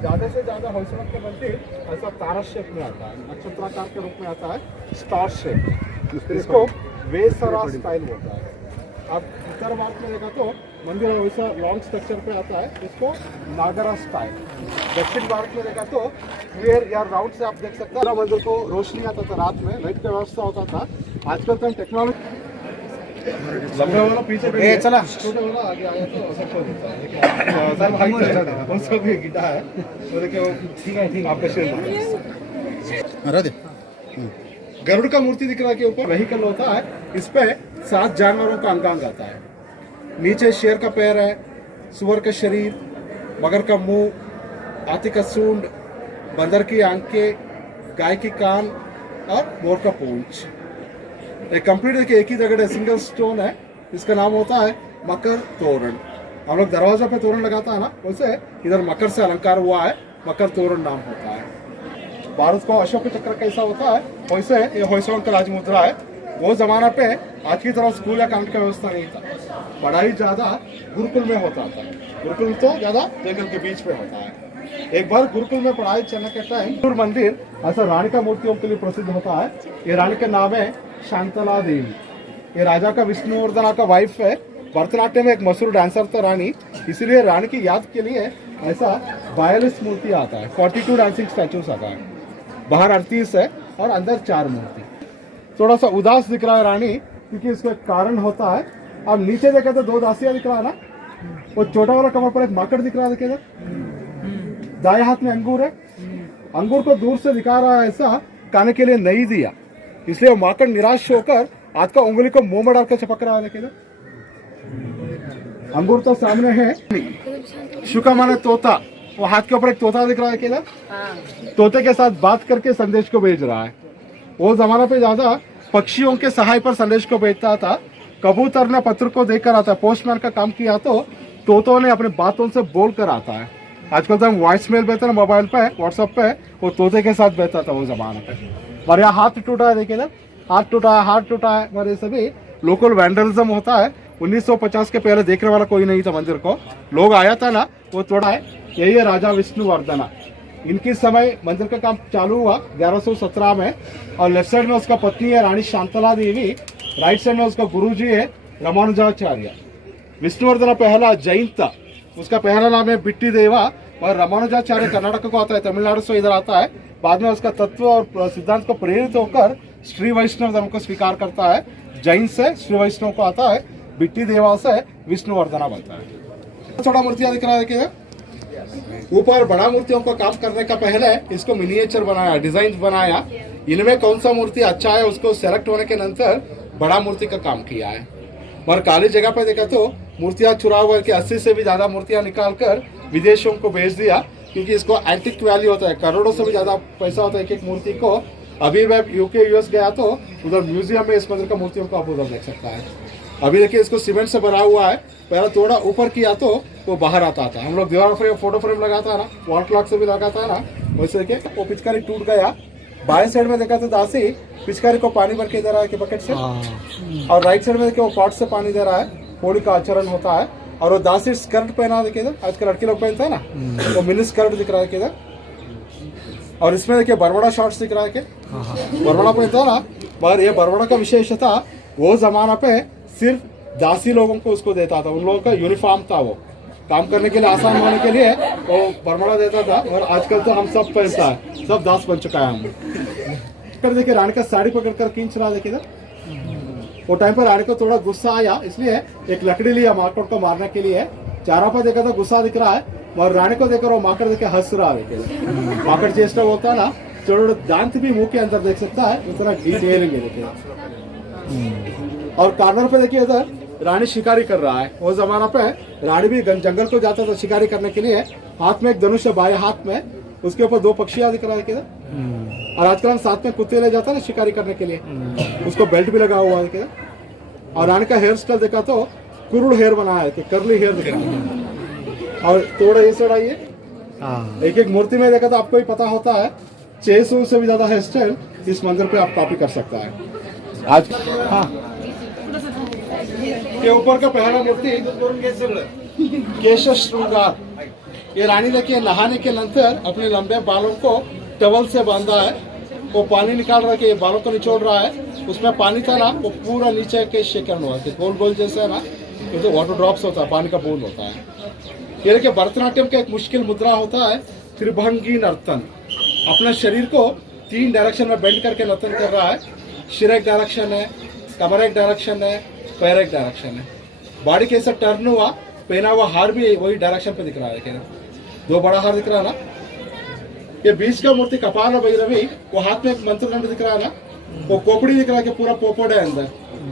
ज़्यादा से ज़्यादा होयसला के मंदिर ऐसा तारा शेप में आता है, नक्षत्राकार के रूप में आता है, स्टार शेप। इसको वेसरा स्टाइल होता है। अब उत्तर भारत में देखा तो मंदिर वैसा लॉन्ग स्ट्रक्चर पे आता है, इसको नागरा स्टाइल। दक्षिण भारत में देखा तो क्लियर या राउंड से आप देख सकते हैं। मंदिर को रोशनी आता था रात में, लाइट का व्यवस्था होता था। आजकल तो टेक्नोलॉजी लंबे वाला पीछे चला, छोटे वाला आगे आया तो सबको दिखता है। सर भाई वो सब भी गिटा है, वो देखिए वो ठीक है आपका शेर हरा दे। गरुड़ का मूर्ति दिख रहा है के ऊपर व्हीकल होता है, इस पे 7 जानवरों का अंगांग आता है। नीचे शेर का पैर है, सुअर का शरीर, मगर का मुंह, हाथी का सूंड, बंदर की आंखें, गाय की कान और मोर का पूंछ। एक कंप्लीट देखिए एक ही जगह सिंगल स्टोन है, इसका नाम होता है मकर तोरण। हम लोग दरवाजा पे तोरण लगाता है ना, वैसे इधर मकर से अलंकार हुआ है, मकर तोरण नाम होता है। भारत को अशोक चक्र कैसा होता है वैसे ये होयसलों का राजमुद्रा है। वो जमाना पे आज की तरह स्कूल या काउंट का व्यवस्था नहीं था, पढ़ाई ज्यादा गुरुकुल में होता था। गुरुकुल तो ज्यादा जंगल के बीच में होता है। एक बार गुरुकुल में पढ़ाई चलने के टाइम मंदिर ऐसा रानी का मूर्तियों के लिए प्रसिद्ध होता है। ये रानी का नाम है शांतला देवी। ये राजा का विष्णुवर्धना का वाइफ है। भरतनाट्यम में एक मशहूर डांसर था रानी, इसीलिए रानी की याद के लिए ऐसा 42 मूर्ति आता है, 42 डांसिंग स्टैचूज आता है। बाहर 38 है और अंदर 4 मूर्ति। थोड़ा सा उदास दिख रहा है रानी, क्योंकि इसका कारण होता है, अब नीचे देखे तो 2 दासियां दिख रहा है ना, वो छोटा वाला कमर पर एक माकड़ दिख रहा है, देखिएगा दाएं हाथ में अंगूर है। अंगूर को दूर से दिखा रहा है ऐसा खाने के लिए नहीं दिया, इसलिए वो माकड़ निराश होकर हाथ का उंगली को मुंह में डालकर चपक रहा है, देखिएगा। अंगूर तो सामने है, शुका माने तोता, वो हाथ के ऊपर एक तोता दिख रहा है, देखिएगा। तोते के साथ बात करके संदेश को भेज रहा है। वो जमाना पे ज्यादा पक्षियों के सहाय पर संदेश को भेजता था। कबूतर ने पत्र को देकर आता है, पोस्टमैन का काम किया तो तोतों ने अपने बातों से बोल कर आता है। आजकल तो हम वॉइस मेल भेजते हैं मोबाइल पे, व्हाट्सएप पे, वो तोते के साथ भेजता था वो जमाने पे। और यहाँ हाथ टूटा है, देखिए ना, हाथ टूटा है। और ये सभी लोकल वैंडलिज्म होता है। 1950 के पहले देखने वाला कोई नहीं था मंदिर को, लोग आया था ना वो तोड़ा है। यही है राजा विष्णुवर्धना। इनके समय मंदिर का काम चालू हुआ 1117 में। और लेफ्ट साइड में उसका पत्नी है रानी शांतला देवी, राइट साइड में उसका गुरुजी है रामानुजाचार्य। विष्णुवर्धन पहला जैन था, उसका पहला नाम है बिट्टी देवा। और रामानुजाचार्य कर्नाटक को आता है, तमिलनाडु से इधर आता है। बाद में उसका तत्व और सिद्धांत को प्रेरित होकर श्री वैष्णव धर्म को स्वीकार करता है। जैन से श्री वैष्णव को आता है, बिट्टी देवा से विष्णुवर्धना बनता है। छोटा मूर्तियां दिख रहा है कि ऊपर बड़ा मूर्तियों को काम करने का पहले इसको मिनिएचर बनाया, डिजाइन बनाया। इनमें कौन सा मूर्ति अच्छा है उसको सेलेक्ट होने के नंतर बड़ा मूर्ति का काम किया है। और खाली जगह पे देखा तो मूर्तियां चुरा हुआ कि 80 से भी ज्यादा मूर्तियां निकाल कर विदेशों को भेज दिया, क्योंकि इसको एंटिक वैल्यू होता है, करोड़ों से भी ज्यादा पैसा होता है एक एक मूर्ति को। अभी मैं यूके यूएस गया तो उधर म्यूजियम में इस मंदिर का मूर्तियों को आप उधर देख सकता है। अभी देखिए इसको सीमेंट से भरा हुआ है, पहले थोड़ा ऊपर किया तो वो बाहर आता था। हम लोग दीवार फ्रेम फोटो फ्रेम लगाता है ना, वॉल क्लॉक से भी लगाता है ना, वैसे देखिए वो पिचकारी टूट गया। बाएं साइड में देखा तो दासी पिचकारी को पानी भर के दे रहा है कि बकेट से, और राइट साइड में देखिए वो पॉट से पानी दे रहा है। होली का आचरण होता है। और वो दासी स्कर्ट पहना देखिए इधर, आजकल लड़के लोग पहनते हैं ना, वो मिनी स्कर्ट दिख रहा है किधर। और इसमें देखिए बरबड़ा शॉर्ट्स दिख रहा है कि बरबड़ा पहनता है ना। पर ये बरबड़ा का विशेषता वो जमाना पे सिर्फ दासी लोगों को उसको देता था, उन लोगों का यूनिफॉर्म था। वो काम करने के लिए आसान होने के लिए वो बरबड़ा देता था। और आजकल तो हम सब पहनता है, सब दास बन चुका है हम। देखिए रानी का साड़ी पकड़कर खींच रहा, देखिए वो टाइम पर रानी को थोड़ा गुस्सा आया, इसलिए एक लकड़ी लिया माकड़ को मारने के लिए। चारा पर देखा तो गुस्सा दिख रहा है, और रानी को देखकर वो माकड़ देखे हंस रहा है। देखिए माकड़ चेष्टा होता है ना, छोटे दांत भी मुंह के अंदर देख सकता है, इतना डिटेलिंग है देखिए। और कार्नर पे देखिए इधर रानी शिकारी कर रहा है। वो जमाना पे रानी भी जंगल को जाता था शिकारी करने के लिए। हाथ में एक धनुष है, बाएं हाथ में, उसके ऊपर 2 पक्षियां दिख रहा है किधर। और आजकल हम साथ में कुत्ते ले जाते हैं ना शिकारी करने के लिए, उसको बेल्ट भी लगा हुआ है किधर। और रानी का हेयर स्टाइल देखा तो कुरुड़ हेयर बनाया है, कर्ली हेयर दिख रहा है। और थोड़ा ये साइड आइए, एक एक मूर्ति में देखा तो आपको ही पता होता है 600 से भी ज्यादा हेयर स्टाइल इस मंदिर पे आप कॉपी कर सकता है। आज के ऊपर का पहला मूर्ति केश श्रृंगार, ये रानी देखिए नहाने के नंतर अपने लंबे बालों को टवल से बांधा है, वो पानी निकाल रहा है कि बालों को निचोड़ रहा है, उसमें पानी था ना वो पूरा नीचे के शेकन हुआ है, गोल गोल जैसे है ना, ये तो वाटर ड्रॉप्स होता है, पानी का बूंद होता है। ये देखिए भरतनाट्यम का एक मुश्किल मुद्रा होता है त्रिभंगी नर्तन। अपने शरीर को 3 डायरेक्शन में बेंड करके नर्तन कर रहा है। सिर एक डायरेक्शन है, कमर एक डायरेक्शन है, पैर एक डायरेक्शन है, बॉडी कैसे टर्न हुआ, पहना हुआ हार भी वही डायरेक्शन पे दिख रहा है। 2 बड़ा हार दिख रहा है ना। ये बीच का मूर्ति कपाल भैरवी, वो हाथ में एक मंत्रदंड दिख रहा है ना, वो कोपड़ी दिख रहा है कि पूरा पोपड़ है अंदर,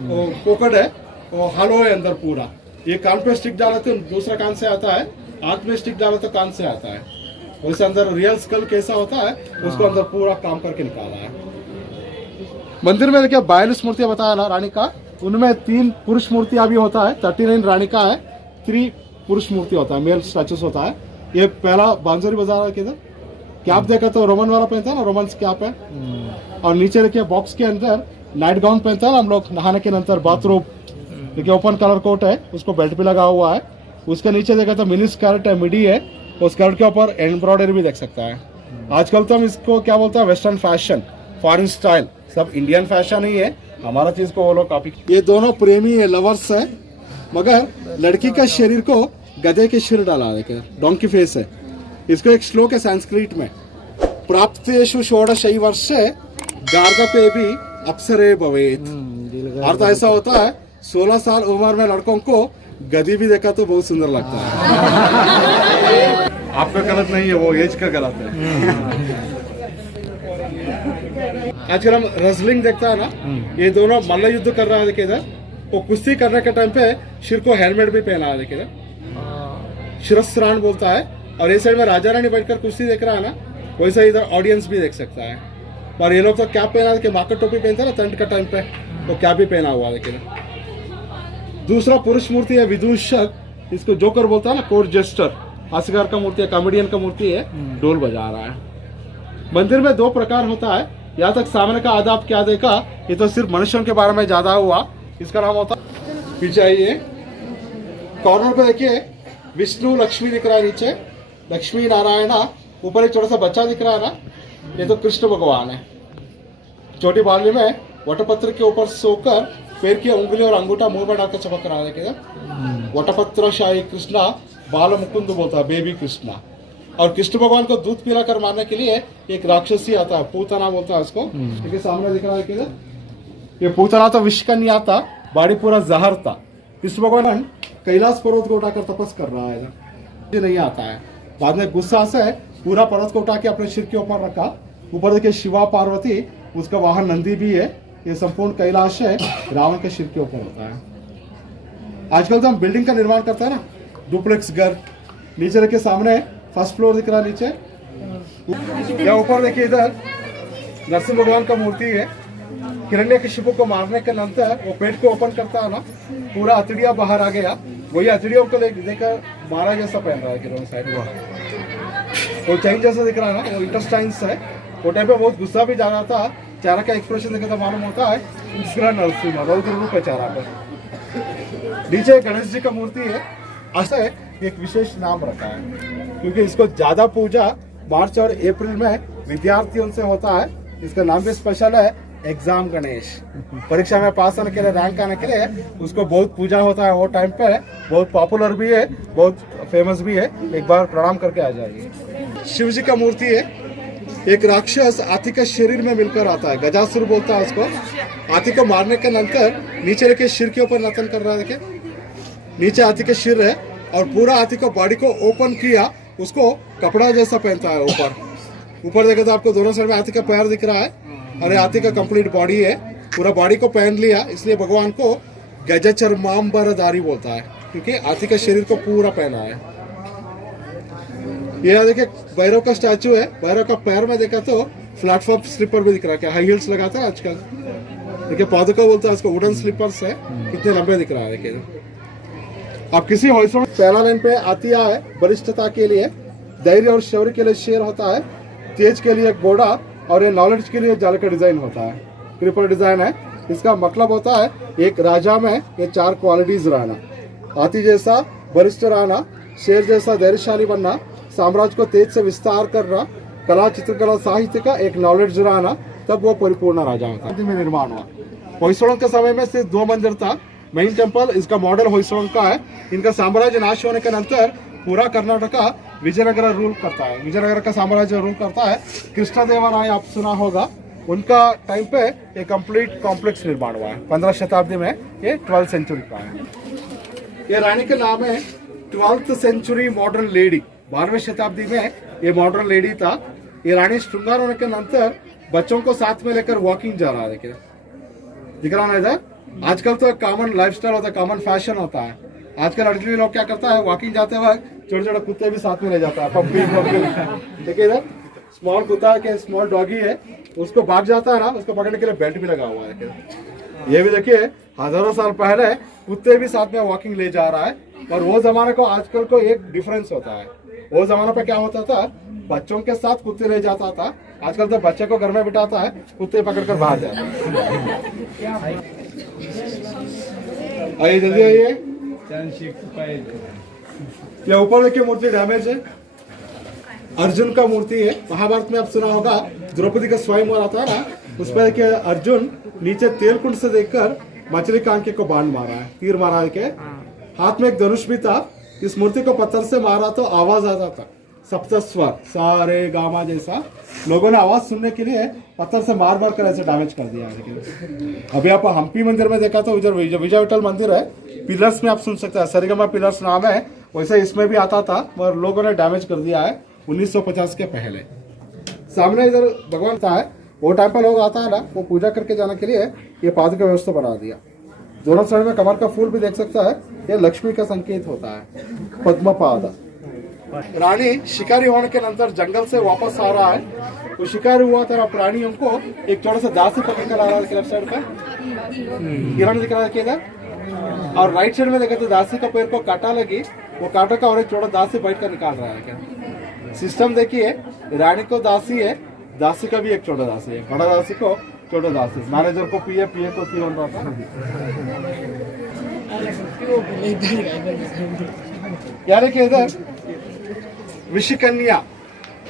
वो पोकड़ है, वो हलो है अंदर पूरा। ये कान पे स्टिक डाला तो दूसरा कान से आता है, हाथ में स्टिक डाला तो कान से आता है। उसके अंदर रियल स्कल कैसा होता है उसको अंदर पूरा काम करके निकाला है। मंदिर में देखिए 42 मूर्तियां बताया ना रानी का, उनमें 3 पुरुष मूर्तियां भी होता है, 39 रानी का है, 3 पुरुष मूर्ति होता है, मेल स्टैचूस होता है। ये पहला बांसुरी बाजार के इधर कैप देखा तो रोमन वाला पहनता है ना, रोमन कैप है। और नीचे देखिए बॉक्स के अंदर नाइट गाउन पहनता है ना हम लोग नहाने के अंदर, बाथरूम देखिए ओपन कलर कोट है, उसको बेल्ट भी लगा हुआ है। उसके नीचे देखा तो मिनी स्कर्ट है, मिडी है, और स्कर्ट के ऊपर एम्ब्रॉयडरी भी देख सकता है। आजकल तो हम इसको क्या बोलते हैं, वेस्टर्न फैशन, फॉरेन स्टाइल, सब इंडियन फैशन ही है, हमारा चीज को वो लोग कॉपी। ये दोनों प्रेमी है, लवर्स है, मगर लड़की का शरीर को गधे के सिर डाला देखिए, डोंकी फेस है। इसको एक श्लोक है संस्कृत में, प्राप्तेषु षोडशै वर्षे गार्धपे भी अप्सरे भवेत्। अर्थ ऐसा होता है 16 साल उम्र में लड़कों को गधी भी देखा तो बहुत सुंदर लगता है। आपका गलत नहीं है, वो एज का गलत है। आजकल हम रेसलिंग देखता है ना, ये दोनों मल्ल युद्ध कर रहा है देखिए इधर, वो कुश्ती करने के टाइम पे सिर को हेलमेट भी पहना है देखिए इधर, शिरस्त्राण बोलता है। और ये साइड में राजा रानी बैठकर कुश्ती देख रहा है ना, वैसे इधर ऑडियंस भी देख सकता है। और ये लोग तो क्या पहना है कि माकर टोपी पहनते हैं ना ठंड का टाइम पे, तो क्या भी पहना हुआ देखिए। दूसरा पुरुष मूर्ति है विदूषक, इसको जोकर बोलता है ना, कोर्ट जेस्टर, हास्यकार का मूर्ति है, कॉमेडियन का मूर्ति है, ढोल बजा रहा है। मंदिर में 2 प्रकार होता है, यहाँ तक सामने का आदाब क्या देखा, ये तो सिर्फ मनुष्यों के बारे में ज्यादा हुआ, इसका नाम होता पीछे आइए। कॉर्नर पे देखिए विष्णु लक्ष्मी दिख रहा है, नीचे लक्ष्मी नारायणा, ऊपर एक छोटा सा बच्चा दिख रहा है ना, ये तो कृष्ण भगवान है। छोटी बाली में वटपत्र के ऊपर सोकर पैर की उंगली और अंगूठा मुंह में डालकर चमक रहा है। वटपत्र शाही कृष्णा बाल मुकुंद बोलता है, बेबी कृष्णा। और कृष्ण भगवान को दूध पिलाकर मारने के लिए एक राक्षसी आता है, पूतना बोलता है उसको, देखिए सामने दिख रहा है किधर, ये पूतना तो विष का नहीं आता, बॉडी पूरा जहर था। कृष्ण भगवान कैलाश पर्वत को उठाकर तपस कर रहा है, ये नहीं आता है। बाद में गुस्सा से पूरा पर्वत को उठा के अपने सिर के ऊपर रखा। ऊपर देखिए शिवा पार्वती, उसका वाहन नंदी भी है। ये संपूर्ण कैलाश है, रावण के सिर के ऊपर होता है। आजकल तो हम बिल्डिंग का निर्माण करते हैं ना, डुप्लेक्स घर, नीचे देखिए सामने फर्स्ट फ्लोर दिख रहा है नीचे, या ऊपर देखिए इधर नरसिंह भगवान का मूर्ति है। हिरण्यकशिपु को मारने के नंतर वो पेट को ओपन करता है ना, पूरा अतड़िया बाहर आ गया, वही अतड़ियों को लेकर मारा जैसा पहन रहा है कि साइड वो चैन जैसा दिख रहा है ना, वो इंटेस्टाइन्स है। वो टाइम पे बहुत गुस्सा भी जा रहा था, चेहरा का एक्सप्रेशन देखा तो मालूम होता है उग्र नरसिंह, रौद्र रूप है चेहरा पर। नीचे गणेश जी का मूर्ति है, ऐसा एक विशेष नाम रखा है क्योंकि इसको ज्यादा पूजा मार्च और अप्रैल में विद्यार्थियों से होता है। इसका नाम भी स्पेशल है, एग्जाम गणेश। परीक्षा में पास होने के लिए, रैंक आने के लिए उसको बहुत पूजा होता है। वो टाइम पे बहुत पॉपुलर भी है, बहुत फेमस भी है। एक बार प्रणाम करके आ जाइए। शिव जी का मूर्ति है। एक राक्षस हाथी के शरीर में मिलकर आता है, गजासुर बोलता है उसको। हाथी को मारने के नंतर नीचे रखे सिर के ऊपर नतन कर रहा है, देखे नीचे हाथी के सिर है और पूरा हाथी को बॉडी को ओपन किया, उसको कपड़ा जैसा पहनता है। ऊपर देखे तो आपको दोनों साइड में हाथी का पैर दिख रहा है और हाथी का कंप्लीट बॉडी है। पूरा बॉडी को पहन लिया, इसलिए भगवान को गजचर्मांबरधारी बोलता है क्योंकि हाथी के शरीर को पूरा पहना है। ये देखिए भैरव का स्टैचू है। भैरव का पैर में देखा तो प्लेटफॉर्म स्लीपर भी दिख रहा है, क्या हाई हील्स लगाता है आजकल। देखिए पादुका बोलता है इसको, वुडन स्लीपर्स है, कितने लंबे दिख रहा है। देखिए आप किसी हॉस्पिटल पहला लाइन पे आतिया है वरिष्ठता के लिए, धैर्य और शौर्य के लिए शेर होता है, तेज के लिए एक घोड़ा और ये नॉलेज के लिए जाल का डिजाइन होता है। क्रिपर डिजाइन है। इसका मतलब होता है एक राजा में ये 4 क्वालिटीज रहना, हाथी जैसा वरिष्ठ रहना, शेर जैसा धैर्यशाली बनना, साम्राज्य को तेज से विस्तार कर रहा, कला चित्रकला साहित्य का एक नॉलेज रहा, तब वो परिपूर्ण राजा होता में निर्माण हुआ। होयसड़ों के समय में सिर्फ 2 मंदिर था। मेन टेम्पल इसका मॉडल होयसड़ों का है। इनका साम्राज्य नाश होने के नंतर पूरा कर्नाटका विजयनगर रूल करता है, विजयनगर का साम्राज्य रूल करता है। कृष्णदेवराय आप सुना होगा, उनका टाइम पे ये कंप्लीट कॉम्प्लेक्स निर्माण हुआ है। 15वीं शताब्दी में, ये 12th सेंचुरी का है। ये रानी का नाम है 12th सेंचुरी मॉडर्न लेडी। 12वीं शताब्दी में ये मॉडर्न लेडी था। ये रानी श्रृंगार होने के नंतर बच्चों को साथ में लेकर वॉकिंग जा रहा है। देखिए दिख रहा है ना, आजकल तो कॉमन लाइफस्टाइल होता है, कॉमन फैशन होता है। आजकल लड़की लोग क्या करता है, वॉकिंग जाते वक्त छोटे छोटे कुत्ते भी साथ में ले जाता है, पप्पी पप्पी। देखिए इधर स्मॉल कुत्ता के स्मॉल डॉगी है, उसको भाग जाता है ना, उसको पकड़ने के लिए बेल्ट भी लगा हुआ है। ये भी देखिए हजारों साल पहले कुत्ते भी साथ में वॉकिंग ले जा रहा है। और वो जमाने को आजकल को एक डिफरेंस होता है। वो जमाना पे क्या होता था, बच्चों के साथ कुत्ते ले जाता था। आजकल तो बच्चे को घर में बिठाता है, कुत्ते पकड़कर बाहर जाता है। आइए जल्दी आइए। ये ऊपर देखिए मूर्ति डैमेज है, अर्जुन का मूर्ति है। महाभारत में आप सुना होगा, द्रौपदी का स्वयंवर आता है ना, उस पर देखिए अर्जुन नीचे तेल कुंड से देखकर मछली कांके को बाण मारा है, तीर मारा है। के हाथ में एक धनुष भी था। इस मूर्ति को पत्थर से मारा तो आवाज आता था, सप्त स्वर सारे गामा जैसा। लोगों ने आवाज सुनने के लिए पत्थर से मार मार कर ऐसे डैमेज कर दिया है। अभी आप हम्पी मंदिर में देखा तो इधर विजय विठल मंदिर है, पिलर्स में आप सुन सकते हैं, सरिगमा पिलर्स नाम है, वैसे इसमें भी आता था, मगर लोगों ने डैमेज कर दिया है 1950 के पहले। सामने इधर भगवान था है, वो टाइम पर लोग आता है ना, वो पूजा करके जाने के लिए ये पाद का व्यवस्था बना दिया। दोनों साइड में कमर का फूल भी देख सकता है, ये लक्ष्मी का संकेत होता है, पद्मपाद। रानी शिकारी होने के नंतर जंगल से वापस आ रहा है। वो शिकारी हुआ था प्राणियों को एक छोटा सा दासी पकड़ कर आ रहा है लेफ्ट साइड पे, किरण दिख रहा है इधर। और राइट साइड में देखा तो दासी का पैर को काटा लगी, वो काटा का और एक छोटा दासी बैठ कर निकाल रहा है। क्या सिस्टम देखिए, रानी को दासी है, दासी का भी एक छोटा दासी है, बड़ा दासी को छोटा दासी, मैनेजर को पीए, पीए को पी रहा था। यार देखिए इधर विषकन्या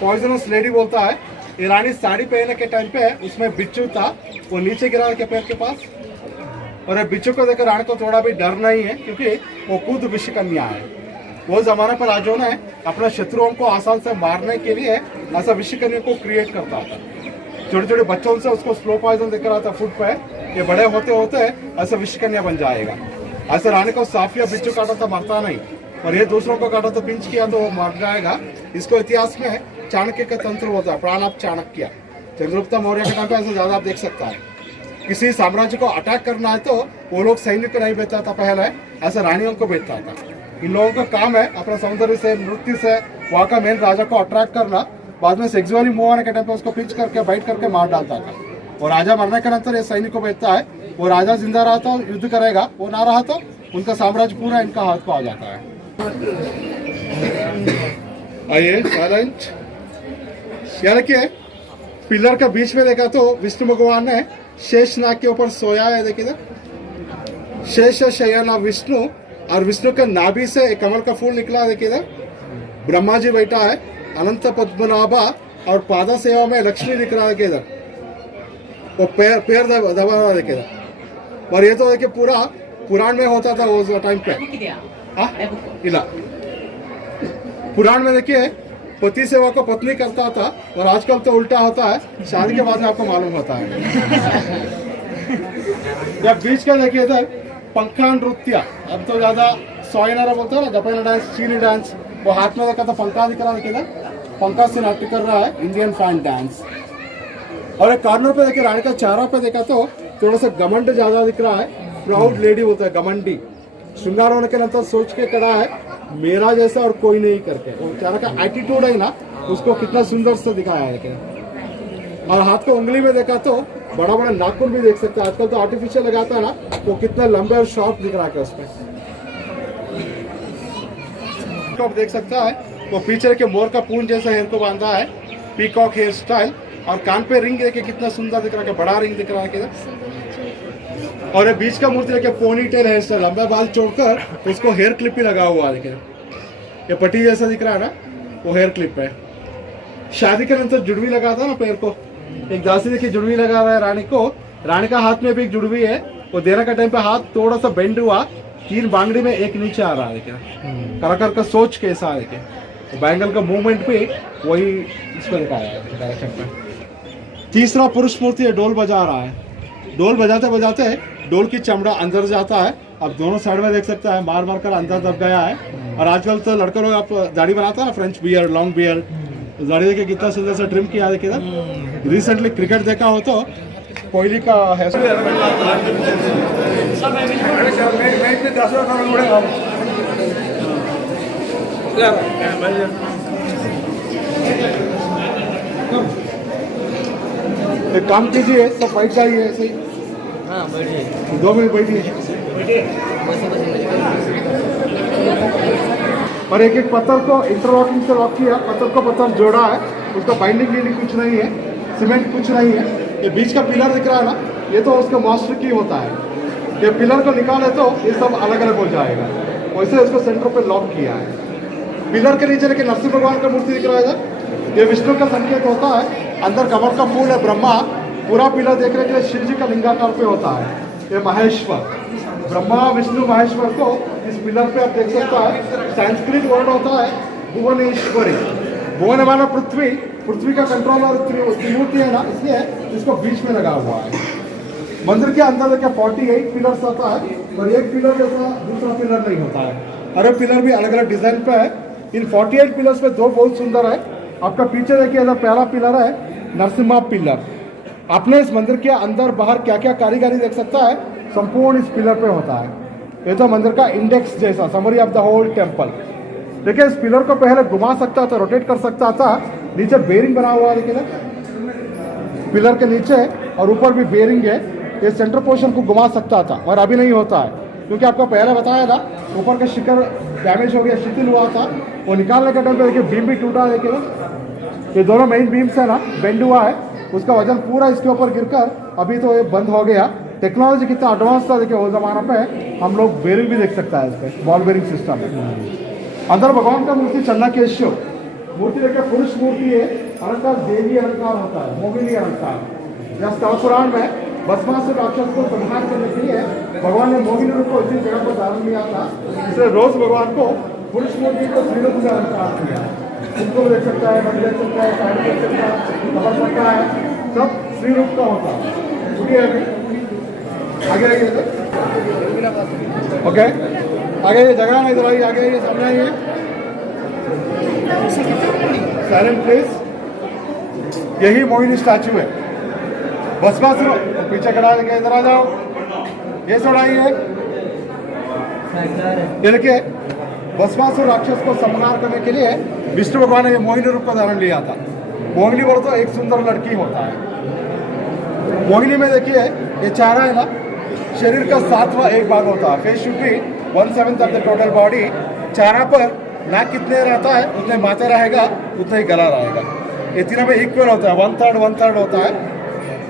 पॉइजनस लेडी बोलता है। ये रानी साड़ी पहनने के टाइम पे उसमें बिच्छू था, वो नीचे गिरा के पैर के पास। और बिच्छू को देखकर रानी को थोड़ा भी डर नहीं है, क्योंकि वो खुद विषकन्या है। वो जमाना पर राजाओं ने अपने शत्रुओं को आसान से मारने के लिए ऐसा विषकन्या को क्रिएट करता था। छोटे छोटे बच्चों से उसको स्लो पॉइजन देकर आता फूड पे, ये बड़े होते होते ऐसा विषकन्या बन जाएगा। ऐसे रानी को साफिया बिच्छू काटा तो मरता नहीं, और ये दूसरों को काटा तो पिंच किया तो वो मर जाएगा। इसको इतिहास में चाणक्य का तंत्र होता है, प्राणाप चाणक्य। चंद्रगुप्त मौर्य के टाइम पे ऐसा ज्यादा आप देख सकता है। किसी साम्राज्य को अटैक करना है तो वो लोग सैनिक को नहीं भेजता था पहले, ऐसा रानियों को भेजता था। इन लोगों का काम है अपना सौंदर्य से, नृत्य से वहाँ का मेन राजा को अट्रैक्ट करना। बाद में सेक्सुअली मूव आने के टाइम पे उसको पिंच करके बाइट करके मार डालता था। और राजा मरने के नंतर ये सैनिक को भेजता है। वो राजा जिंदा रहा तो युद्ध करेगा, वो ना रहा तो उनका साम्राज्य पूरा इनका हाथ को आ जाता है। आइए साइलेंट। यार क्या पिलर का बीच में देखा तो विष्णु भगवान ने शेषनाग के ऊपर सोया है। देखिए शेष शयना विष्णु, और विष्णु के नाभि से एक कमल का फूल निकला। देखिए ब्रह्मा जी बैठा है, अनंत पद्मनाभा, और पादा सेवा में लक्ष्मी दिख रहा है। इधर वो पैर दबा रहा है। देखिए और ये तो देखिए पूरा पुराण में होता था उस टाइम पे। इला पुराण में देखिए पति सेवा को पत्नी करता था, और आजकल तो उल्टा होता है, शादी के बाद में आपको मालूम होता है। जब बीच का देखिए इधर पंखा नृत्य, अब तो ज्यादा सोइनरा बोलते हैं ना, जापानी डांस, चीनी डांस। वो हाथ में देखा तो पंखा दिख रहा है। देखिए पंखा से नाट्य कर रहा है, इंडियन फैन डांस। और एक कॉर्नर पे देखिए रानी का चारा पे देखा तो थोड़ा सा घमंड ज्यादा दिख रहा है, प्राउड लेडी बोलता है, घमंडी। श्रृंगार होने के नंतर सोच के खड़ा है, मेरा जैसा और कोई नहीं करके। वो बेचारा का एटीट्यूड है ना, उसको कितना सुंदर से दिखाया है। लेकिन और हाथ को उंगली में देखा तो बड़ा बड़ा नाखून भी देख सकते हैं। आजकल तो आर्टिफिशियल लगाता है ना, वो कितना लंबे और शॉर्प दिख रहा है उसमें। आप देख सकता है वो पीछे के मोर का पूंछ जैसा हेयर को बांधा है, पीकॉक हेयर स्टाइल। और कान पे रिंग देखिए कितना सुंदर दिख रहा है, बड़ा रिंग दिख रहा है किधर। और ये बीच का मूर्ति देखिए पोनी टेल हेयर स्टाइल, लंबा बाल छोड़कर उसको हेयर क्लिप भी लगा हुआ है। देखिए ये पट्टी जैसा दिख रहा है ना, वो हेयर क्लिप है। शादी के नंतर जुड़वी लगा था ना पैर को, एक दासी देखिए जुड़वी लगा रहा है रानी को, रानी का हाथ में भी एक जुड़वी है, वो देने का टाइम पे हाथ थोड़ा सा बेंड हुआ, 3 बांगड़ी में एक नीचे आ रहा है देखिए, कराकर का सोच कैसा है देखिए, तो बैंगल का मूवमेंट भी वही इस पर दिखाया है डायरेक्शन में। तीसरा पुरुष मूर्ति है, डोल बजा रहा है, डोल बजाते बजाते डोल की चमड़ा अंदर जाता है, अब दोनों साइड में देख सकता है मार मार कर अंदर दब गया है। और आजकल तो लड़के लोग आप दाढ़ी बनाता है ना, फ्रेंच बियर, लॉन्ग बियर, दाढ़ी देखिए कितना सुंदर से ट्रिम किया देखिए ना। रिसेंटली क्रिकेट देखा हो तो कोहली का है एक काम कीजिए, सब बैठ जाइए ऐसे ही, 2 मिनट बैठिए और एक एक पत्थर को इंटरलॉकिंग से लॉक किया, पत्थर को पत्थर जोड़ा है, उसका बाइंडिंग लीडिंग कुछ नहीं है, सीमेंट कुछ नहीं है। ये बीच का पिलर दिख रहा है ना, ये तो उसका मास्टर की होता है, ये पिलर को निकाले तो ये सब अलग अलग हो जाएगा, वैसे उसको सेंटर पे लॉक किया है। पिलर के नीचे लेके नरसिंह भगवान का मूर्ति दिख रहा है, ये विष्णु का संकेत होता है, अंदर कमल का फूल है ब्रह्मा, पूरा पिलर देखने के लिए शिव जी का लिंगाकार पे होता है, ये महेश्वर, ब्रह्मा विष्णु महेश्वर को इस पिलर पे आप देख सकता है। संस्कृत वर्ड होता है भुवनेश्वरी, भुवन माना पृथ्वी, पृथ्वी का कंट्रोलर त्रिमूर्ति है ना, इसलिए इसको बीच में लगा हुआ है। मंदिर के अंदर देखिए 48 पिलर्स आता है, और एक पिलर जैसा दूसरा पिलर नहीं होता है, हर पिलर भी अलग अलग डिजाइन पे है। इन 48 पिलर्स में 2 बहुत सुंदर है, आपका पीछे देखिए इधर पहला पिलर है नरसिम्हा पिलर। आपने इस मंदिर के अंदर बाहर क्या क्या कारीगरी देख सकता है, संपूर्ण इस पिलर पे होता है। ये तो मंदिर का इंडेक्स जैसा summary of the whole temple. देखिए इस पिलर को पहले घुमा सकता था, रोटेट कर सकता था, नीचे बेरिंग बना हुआ है देखिए ना पिलर के नीचे, और ऊपर भी बेरिंग है, ये सेंटर पोर्शन को घुमा सकता था, और अभी नहीं होता है क्योंकि आपको पहले बताया था ऊपर का शिखर डैमेज हो गया, शिथिल हुआ था, वो निकालने के टाइम पे देखिए बीम भी टूटा देखिए ना, ये दोनों मेन बीम्स है ना बेंड हुआ है, उसका वजन पूरा इसके ऊपर गिरकर अभी तो ये बंद हो गया। टेक्नोलॉजी कितना एडवांस था देखिए वो जमाना पे, हम लोग बेरिंग भी देख सकता है इस पर, बॉल बेरिंग सिस्टम है। अंदर भगवान का मूर्ति चन्नकेश्वर मूर्ति देखिए, पुरुष मूर्ति है, अलंकार देवी अलंकार होता है, मोहिनी अलंकार। या स्थल पुराण में भस्मासुर राक्षस को संहार करने के लिए भगवान ने मोहिनी रूप को इसी जगह पर धारण किया था, इसलिए रोज भगवान को पुरुष मूर्ति को स्त्रीरूप में अलंकार किया। उनको देख सकता है, बंद देख सकता है, साड़ी देख सकता है, कमर सकता है, सब स्त्री रूप का होता है। आगे आइए ओके, आगे ये जगह ना, इधर आइए, आगे आइए, सामने आइए, साइलेंट प्लीज। यही मोहिनी स्टैचू है, भस्मासुर पीछे खड़ा है, इधर आ जाओ, ये छोड़ाइए, ये देखिए भस्मासुर राक्षस को संहार करने के लिए विष्णु भगवान ने ये मोहिनी रूप का धारण लिया था। मोहिनी बोलो तो एक सुंदर लड़की होता है। मोहिनी में देखिए ये चारा है ना, शरीर का 7वां एक भाग होता है, face should be 1/7 of the total body. चारा पर नाक कितने रहता है उतने माथा रहेगा, उतना ही गला रहेगा, ये तीनों में इक्वल होता है, 1/3 होता है।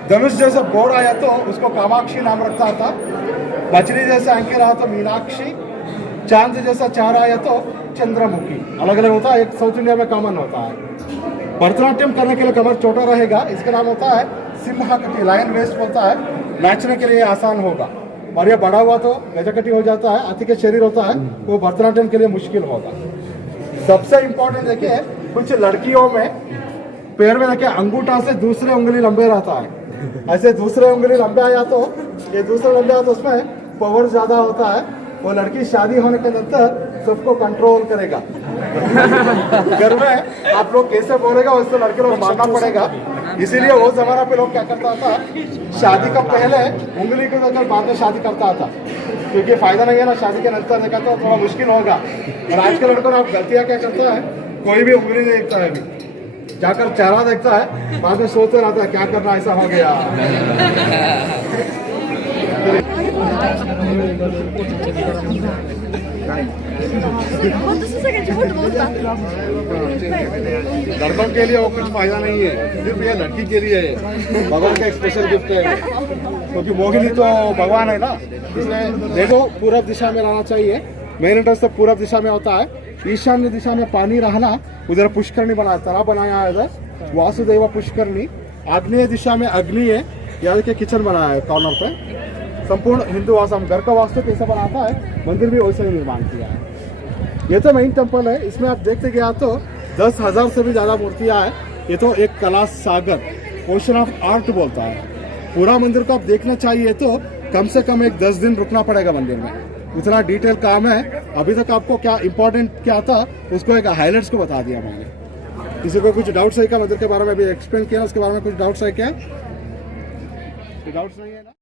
धनुष जैसा बोर्ड आया तो उसको कामाक्षी नाम रखता था, बजरी जैसा आंखें रहा तो मीनाक्षी, चांद जैसा चारा आया तो चंद्रमुखी, अलग अलग होता है, एक साउथ इंडिया में कॉमन होता है। भरतनाट्यम करने के लिए कमर छोटा रहेगा, इसका नाम होता है सिंहकटी, लायन वेस्ट होता है, नाचने के लिए आसान होगा। और ये बड़ा हुआ तो गजकटी हो जाता है, हाथी के शरीर होता है, वो भरतनाट्यम के लिए मुश्किल होगा। सबसे इंपॉर्टेंट देखिए, कुछ लड़कियों में पैर में देखिए अंगूठा से दूसरे उंगली लंबे रहता है, ऐसे दूसरे उंगली लंबे आया तो ये दूसरे लंबे आया तो उसमें पावर ज्यादा होता है, वो लड़की शादी होने के नंतर सबको कंट्रोल करेगा। घर में आप लोग कैसे बोलेगा उससे लड़के लोग मानना पड़ेगा, इसीलिए वो जमाना पे लोग क्या करता था, शादी का पहले उंगली को देखकर बाद में शादी करता था, क्योंकि फायदा नहीं है ना, शादी के नंतर देखा तो थोड़ा मुश्किल होगा। और आज के लड़कों आप गलतियाँ क्या करता है, कोई भी उंगली नहीं देखता है, अभी जाकर चेहरा देखता है, बाद में सोचते रहता है क्या करना, ऐसा हो गया। लड़कों के लिए वो कुछ फायदा नहीं है, सिर्फ ये लड़की के लिए है, भगवान का एक स्पेशल गिफ्ट है, क्योंकि मोहिनी तो भगवान है ना, इसलिए देखो पूरब दिशा में रहना चाहिए, मेन इंटरेस्ट तो पूरब दिशा में होता है। ईशान्य दिशा में पानी रहना, उधर पुष्करणी बनाया, तालाब बनाया है इधर वासुदेव पुष्करणी। आग्नेय दिशा में अग्नि है, यहाँ के किचन बनाया है कॉर्नर पे। संपूर्ण हिंदू आश्रम घर का वास्तु कैसा बनाता है, मंदिर भी वैसे ही निर्माण किया है। ये तो मेन टेम्पल है, इसमें आप देखते गया तो 10,000 से भी ज़्यादा मूर्तियाँ हैं। ये तो एक कला सागर, ओशन ऑफ आर्ट बोलता है। पूरा मंदिर को आप देखना चाहिए तो कम से कम एक 10 दिन रुकना पड़ेगा मंदिर में, इतना डिटेल काम है। अभी तक आपको क्या इंपॉर्टेंट क्या था उसको एक हाईलाइट्स को बता दिया मैंने। किसी को कुछ डाउट्स है क्या मंदिर के बारे में? अभी एक्सप्लेन किया, उसके बारे में कुछ डाउट्स है क्या? डाउट्स नहीं है ना?